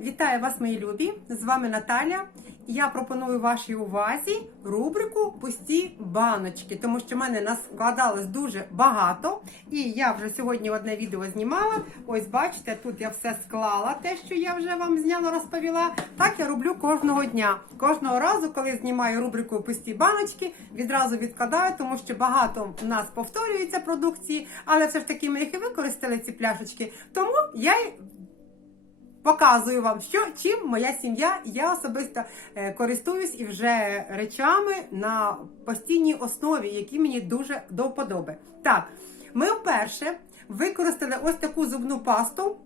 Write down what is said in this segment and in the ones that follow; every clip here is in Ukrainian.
Вітаю вас, мої любі! З вами Наталя. Я пропоную вашій увазі рубрику Пусті баночки, тому що в мене наскладалось дуже багато. І я вже сьогодні одне відео знімала. Ось бачите, тут я все склала, те, що я вже вам зняла, розповіла. Так я роблю кожного дня. Кожного разу, коли знімаю рубрику Пусті баночки, відразу відкладаю, тому що багато в нас повторюється продукції, але все ж таки ми їх і використали ці пляшечки. Тому я Показую вам, що чим моя сім'я, я особисто е, користуюсь і вже речами на постійній основі, які мені дуже до вподоби. Так, ми вперше використали ось таку зубну пасту.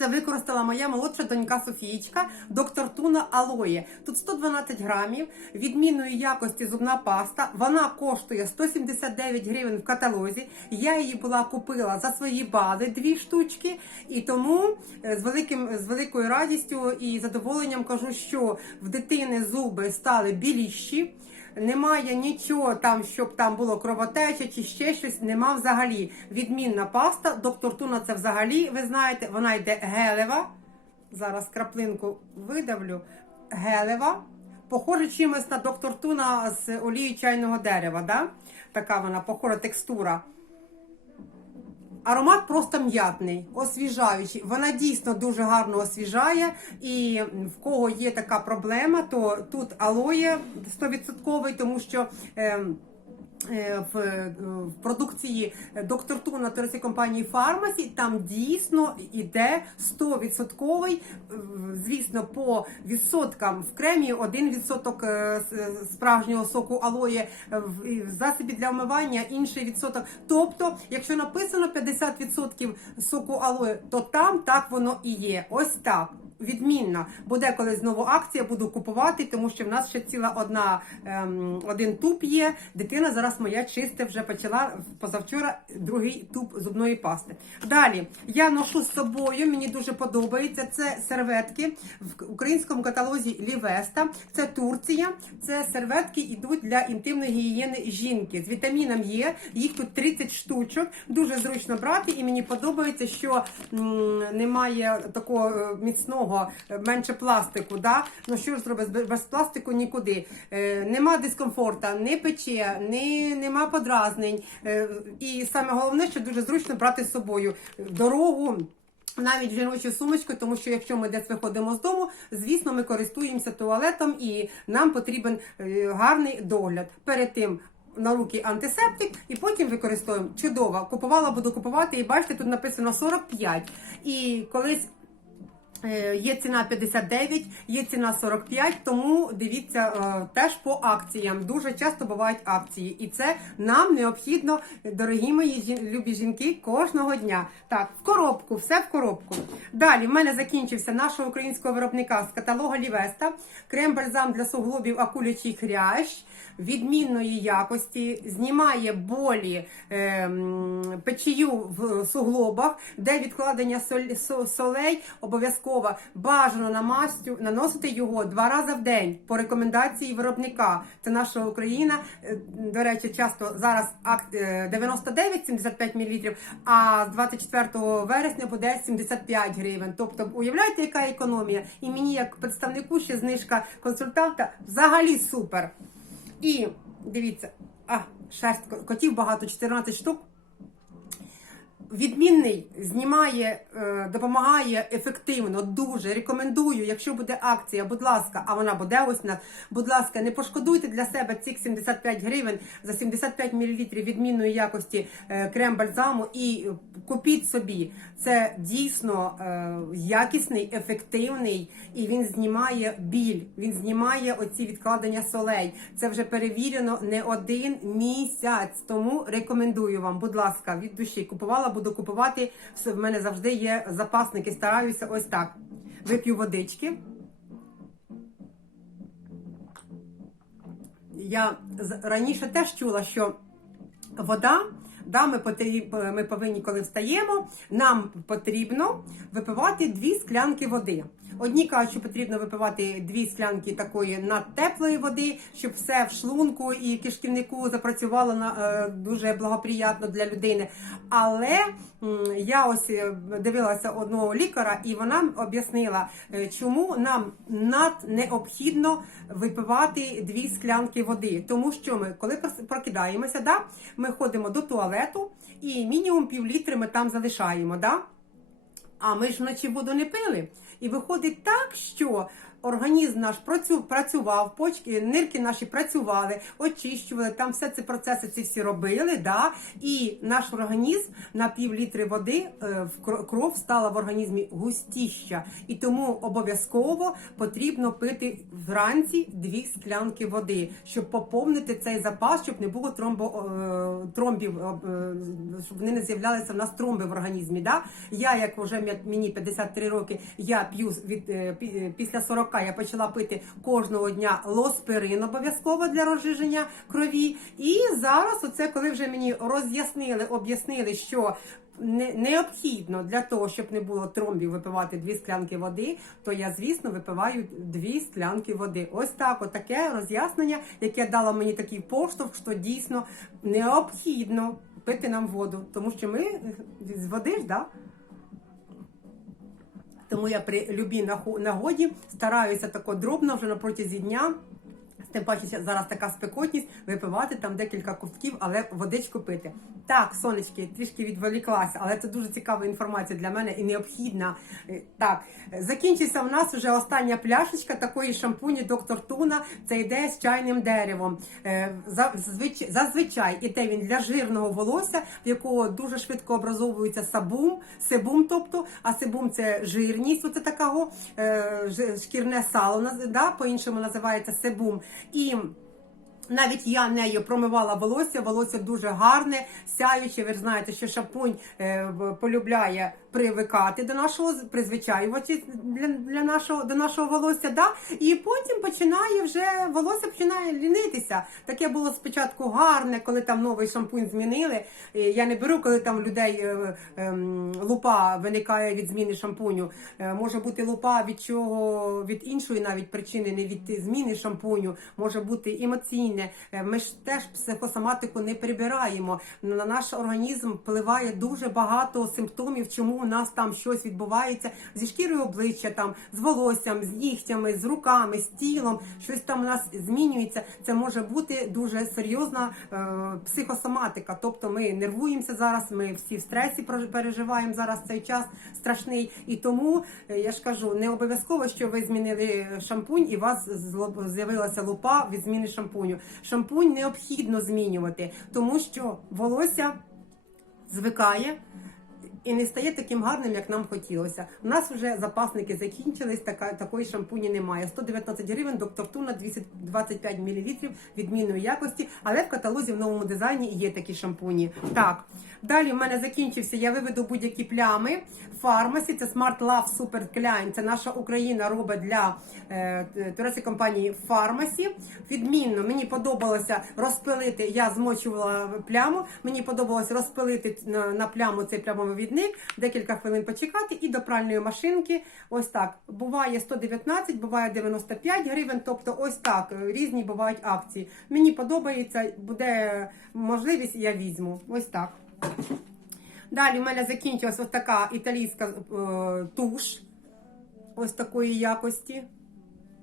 Це використала моя молодша донька Софієчка, доктор Туна Алоє. Тут 112 грамів, відмінної якості зубна паста. Вона коштує 179 гривень в каталозі. Я її була купила за свої бали, дві штучки. І тому е, з великим з великою радістю і задоволенням кажу, що в дитини зуби стали біліші. Немає нічого там, щоб там було кровотеча чи ще щось. Нема взагалі. Відмінна паста. Доктор Туна це взагалі, ви знаєте, вона йде гелева. Зараз краплинку видавлю. Гелева. Похоже чимось на доктор Туна з олії чайного дерева. Да? Така вона похожа текстура. Аромат просто м'ятний, освіжаючий. Вона дійсно дуже гарно освіжає. І в кого є така проблема, то тут алоє 100%, тому що. Е, в, е, в продукції доктор Туна туристської компанії Фармасі там дійсно іде 100%, е, звісно, по відсоткам в кремі 1% е, справжнього соку алоє, е, в в засобі для вмивання інший відсоток. Тобто, якщо написано 50% соку алоє, то там так воно і є. Ось так. Відмінно, буде коли знову акція, буду купувати, тому що в нас ще ціла одна ем, один туб є. Дитина зараз моя чисте вже почала позавчора другий туб зубної пасти. Далі я ношу з собою, мені дуже подобається. Це серветки в українському каталозі Лівеста. Це Турція. Це серветки йдуть для інтимної гігієни жінки. З вітаміном Є. Їх тут 30 штучок. Дуже зручно брати, і мені подобається, що м, немає такого е, міцного, е, менше пластику. Да? Ну що ж зробити без- без пластику нікуди. Е, нема дискомфорта, не пече, не, нема подразнень. Е, і саме головне, що дуже зручно брати з собою дорогу. Навіть жіночу сумочку, тому що якщо ми десь виходимо з дому, звісно, ми користуємося туалетом і нам потрібен е, гарний догляд. Перед тим на руки антисептик і потім використовуємо. Чудово. Купувала, буду купувати, і бачите, тут написано 45. І колись. Е, Є ціна 59, є ціна 45, тому дивіться е, теж по акціям. Дуже часто бувають акції, і це нам необхідно, дорогі мої любі жінки, кожного дня. Так, в коробку, все в коробку. Далі в мене закінчився нашого українського виробника з каталога Лівеста, крем-бальзам для суглобів акулячий хрящ відмінної якості, знімає болі е, печію в суглобах, де відкладення соль, солей обов'язково бажано намастю наносити його два рази в день по рекомендації виробника. Це наша Україна. Е, До речі, часто зараз акт е, 99-75 мл, а з 24 вересня буде 75 гривень. Тобто, уявляєте, яка економія? І мені, як представнику, ще знижка консультанта взагалі супер. І дивіться, а, шерсть котів багато, 14 штук. Відмінний знімає, е, допомагає ефективно, дуже рекомендую. Якщо буде акція, будь ласка, а вона буде ось на будь ласка, не пошкодуйте для себе цих 75 гривень за 75 мл відмінної якості е, крем бальзаму і купіть собі. Це дійсно е, якісний, ефективний, і він знімає біль. Він знімає оці відкладення солей. Це вже перевірено не один місяць. Тому рекомендую вам, будь ласка, від душі купувала, буду купувати. В мене завжди є запасники. Стараюся ось так. Вип'ю водички. Я раніше теж чула, що вода. Да, ми, потріб, ми повинні, коли встаємо, нам потрібно випивати дві склянки води. Одні кажуть, що потрібно випивати дві склянки такої надтеплої води, щоб все в шлунку і кишківнику запрацювало на е, дуже благоприятно для людини. Але я ось е, дивилася одного лікаря, і вона об'яснила, е, чому нам над необхідно випивати дві склянки води. Тому що ми, коли прокидаємося, да, ми ходимо до туалету і мінімум пів літри ми там залишаємо. Да? А ми ж вночі воду не пили. І виходить так, що організм наш працю- працював, почки, нирки наші працювали, очищували, там все ці процеси ці всі робили, да? і наш організм на пів літри води е, в кро- кров стала в організмі густіща. І тому обов'язково потрібно пити вранці дві склянки води, щоб поповнити цей запас, щоб не було тромбо, е, тромбів, е, щоб вони не з'являлися в нас тромби в організмі. Да? Я, як вже мені 53 роки, я п'ю від пі- після 40 я почала пити кожного дня лосперин обов'язково для розжиження крові. І зараз, оце коли вже мені роз'яснили, об'яснили, що не, необхідно для того, щоб не було тромбів випивати дві склянки води, то я, звісно, випиваю дві склянки води. Ось так, от таке роз'яснення, яке дало мені такий поштовх, що дійсно необхідно пити нам воду, тому що ми з води ж, да? Тому я при любій нагоді стараюся тако дробно вже на протязі дня. Тим паче зараз така спекотність випивати там декілька ковтків, але водичку пити. Так, сонечки, трішки відволіклася, але це дуже цікава інформація для мене і необхідна. Е, Так, е, закінчиться в нас вже остання пляшечка такої шампуні доктор Туна. Це йде з чайним деревом. Е, Зазвичай, іде він для жирного волосся, в якого дуже швидко образовується сабум, себум, тобто, а себум це жирність, оце такого шкірне сало, да, по-іншому називається себум. І навіть я нею промивала волосся, волосся дуже гарне, сяюче. Ви ж знаєте, що шампунь е, полюбляє привикати до нашого призвичаювати для, для нашого до нашого волосся. Да? І потім починає вже волосся починає лінитися. Таке було спочатку гарне, коли там новий шампунь змінили. Е, Я не беру, коли там людей е, ем, лупа виникає від зміни шампуню. Е, Може бути лупа від чого від іншої навіть причини, не від зміни шампуню, може бути емоційне. Ми ж теж психосоматику не прибираємо. На наш організм впливає дуже багато симптомів, чому у нас там щось відбувається зі шкірою обличчя, там з волоссям, з нігтями, з руками, з тілом. Щось там у нас змінюється. Це може бути дуже серйозна е, психосоматика. Тобто ми нервуємося зараз. Ми всі в стресі переживаємо зараз цей час страшний. І тому е, я ж кажу, не обов'язково, що ви змінили шампунь і у вас з'явилася лупа від зміни шампуню. Шампунь необхідно змінювати, тому що волосся звикає. І не стає таким гарним, як нам хотілося. У нас вже запасники закінчились, така, такої шампуні немає. 119 гривень, доктор Туна, 225 мл відмінної якості, але в каталозі в новому дизайні є такі шампуні. Так, далі в мене закінчився, я виведу будь-які плями. Фармасі, це Smart Love Super Klein, це наша Україна робить для е, турецької компанії Фармасі. Відмінно, мені подобалося розпилити, я змочувала пляму, мені подобалося розпилити на, на пляму цей плямовивідник, декілька хвилин почекати і до пральної машинки. Ось так. Буває 119, буває 95 гривень, тобто ось так, різні бувають акції. Мені подобається, буде можливість, я візьму. Ось так. Далі в мене закінчилась ось така італійська е, туш, ось такої якості.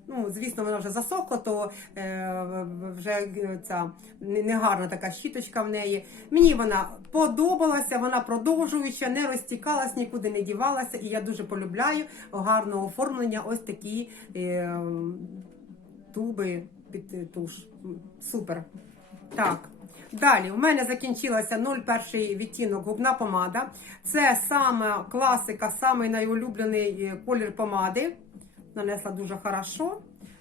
Ну, звісно, вона вже засохла, то е, вже е, ця негарна така щіточка в неї. Мені вона подобалася, вона продовжуюча, не розтікалась, нікуди не дівалася. І я дуже полюбляю гарного оформлення ось такі е, туби під туш. Супер. Так. Далі, у мене закінчилася 01 відтінок губна помада. Це саме класика, самий найулюблений е, колір помади. Нанесла дуже хорошо.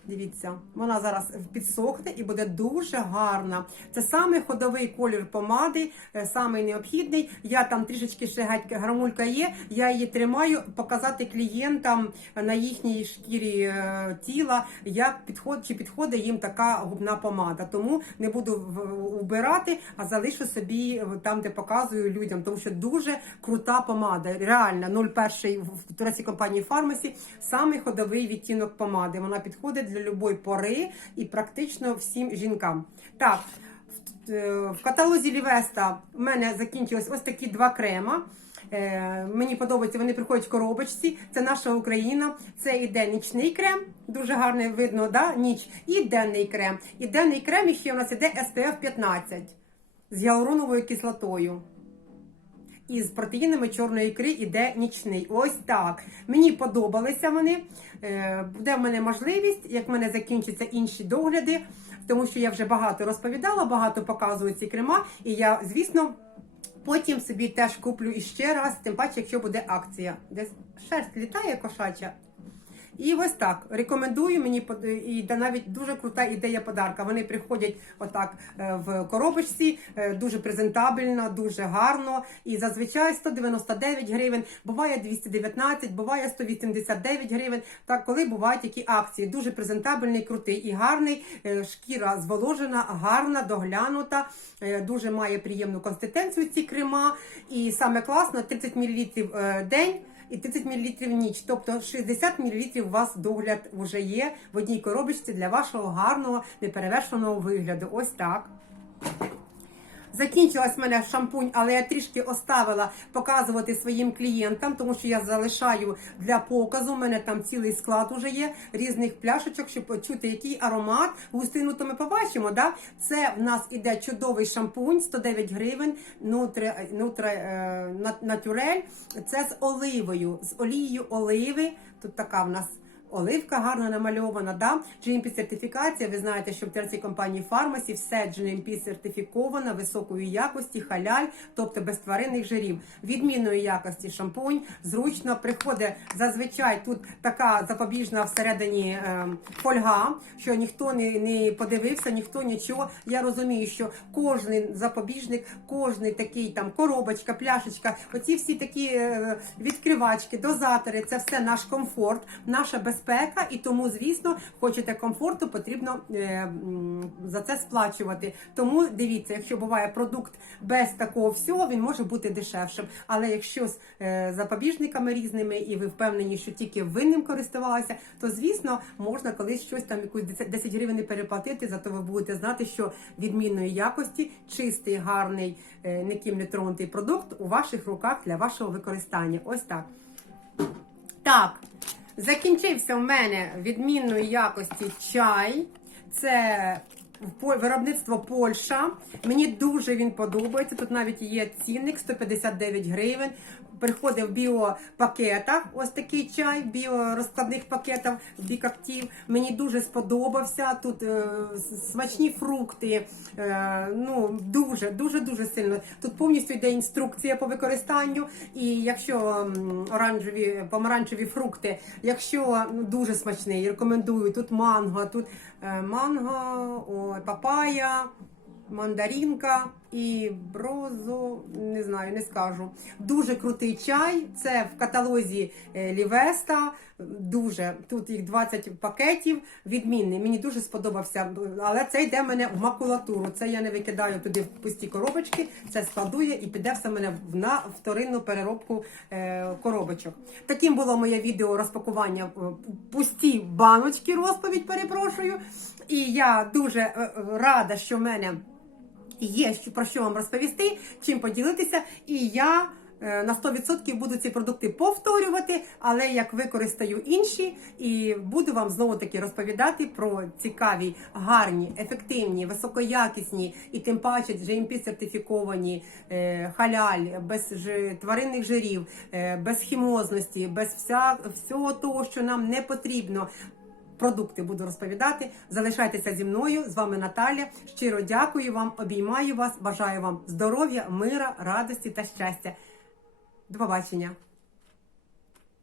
Дивіться, вона зараз підсохне і буде дуже гарна. Це саме ходовий колір помади, е, самий необхідний. Я там трішечки ще геть грамулька є. Я її тримаю, показати клієнтам на їхній шкірі е, тіла, як підход чи підходить їм така губна помада. Тому не буду в- убирати, а залишу собі там, де показую людям, тому що дуже крута помада. Реально 01 в турецькій компанії Фармасі самий ходовий відтінок помади. Вона підходить для любої пори і практично всім жінкам. Так. в- е, каталозі Лівеста в мене закінчилось ось такі два крема. Е, мені подобається, вони приходять в коробочці. Це наша Україна. Це іде нічний крем, дуже гарно видно, да? ніч, і денний крем. І денний крем ще у нас іде SPF 15 з гіалуроновою кислотою. І з протеїнами чорної ікри іде нічний. Ось так. Мені подобалися вони. Е, Буде в мене можливість, як в мене закінчаться інші догляди, тому що я вже багато розповідала, багато показую ці крема. І я, звісно, потім собі теж куплю іще раз, тим паче, якщо буде акція. Десь шерсть літає кошача. І ось так рекомендую мені і навіть дуже крута ідея подарка. Вони приходять отак е, в коробочці, е, дуже презентабельно, дуже гарно. І зазвичай 199 гривень, буває 219, буває 189 гривень. Так, коли бувають які акції, дуже презентабельний, крутий і гарний. е, Шкіра зволожена, гарна, доглянута, дуже має приємну консистенцію ці крема. І саме класно 30 мл день і 30 мл ніч. Тобто 60 мл у вас догляд вже є в одній коробочці для вашого гарного неперевершеного вигляду. Ось так. Закінчилась в мене шампунь, але я трішки оставила показувати своїм клієнтам, тому що я залишаю для показу. У мене там цілий склад уже є різних пляшечок, щоб почути, який аромат. Густину то ми побачимо. Да? Це в нас іде чудовий шампунь, 109 гривень, нутре, нутре, е, натюрель. Це з оливою, з олією оливи. Тут така в нас. Оливка гарно намальована, да? GMP сертифікація. Ви знаєте, що в терцій компанії Фармасі все GMP сертифіковано високої якості, халяль, тобто без тваринних жирів. Відмінної якості шампунь, зручно приходить зазвичай тут така запобіжна всередині е, фольга, що ніхто не, не подивився, ніхто нічого. Я розумію, що кожний запобіжник, кожний такий там коробочка, пляшечка, оці всі такі е, відкривачки, дозатори, це все наш комфорт, наша безпека, і тому, звісно, хочете комфорту, потрібно е, за це сплачувати. Тому дивіться, якщо буває продукт без такого всього, він може бути дешевшим. Але якщо з е, запобіжниками різними, і ви впевнені, що тільки ви ним користувалися, то звісно можна колись щось там якусь 10 10 гривень переплатити. Зато ви будете знати, що відмінної якості, чистий, гарний, е, ніким не тронутий продукт у ваших руках для вашого використання. Ось так. Так, закінчився в мене відмінної якості чай. Це виробництво Польща. Мені дуже він подобається. Тут навіть є цінник 159 гривень. Приходить в біопакетах. Ось такий чай, біорозкладних пакетах бікактів. Мені дуже сподобався. Тут е, смачні фрукти. Е, ну, дуже, дуже, дуже сильно. Тут повністю йде інструкція по використанню. І якщо оранжеві, помаранчеві фрукти, якщо ну, дуже смачний, рекомендую. Тут манго, тут е, манго, ой, папая. Мандарінка і брозо, не знаю, не скажу. Дуже крутий чай. Це в каталозі е, Лівеста. Дуже тут їх 20 пакетів. Відмінний. Мені дуже сподобався. Але це йде в мене в макулатуру. Це я не викидаю туди в пусті коробочки. Це складує і піде все в мене на вторинну переробку е, коробочок. Таким було моє відео розпакування е, пусті баночки. Розповідь перепрошую. І я дуже рада, що в мене є про що вам розповісти, чим поділитися. І я е, на 100% буду ці продукти повторювати, але як використаю інші, і буду вам знову таки розповідати про цікаві, гарні, ефективні, високоякісні і тим паче GMP сертифіковані е, халяль, без жи- тваринних жирів, е, без хімозності, без вся, всього того, що нам не потрібно продукти буду розповідати. Залишайтеся зі мною. З вами Наталя. Щиро дякую вам, обіймаю вас, бажаю вам здоров'я, мира, радості та щастя. До побачення.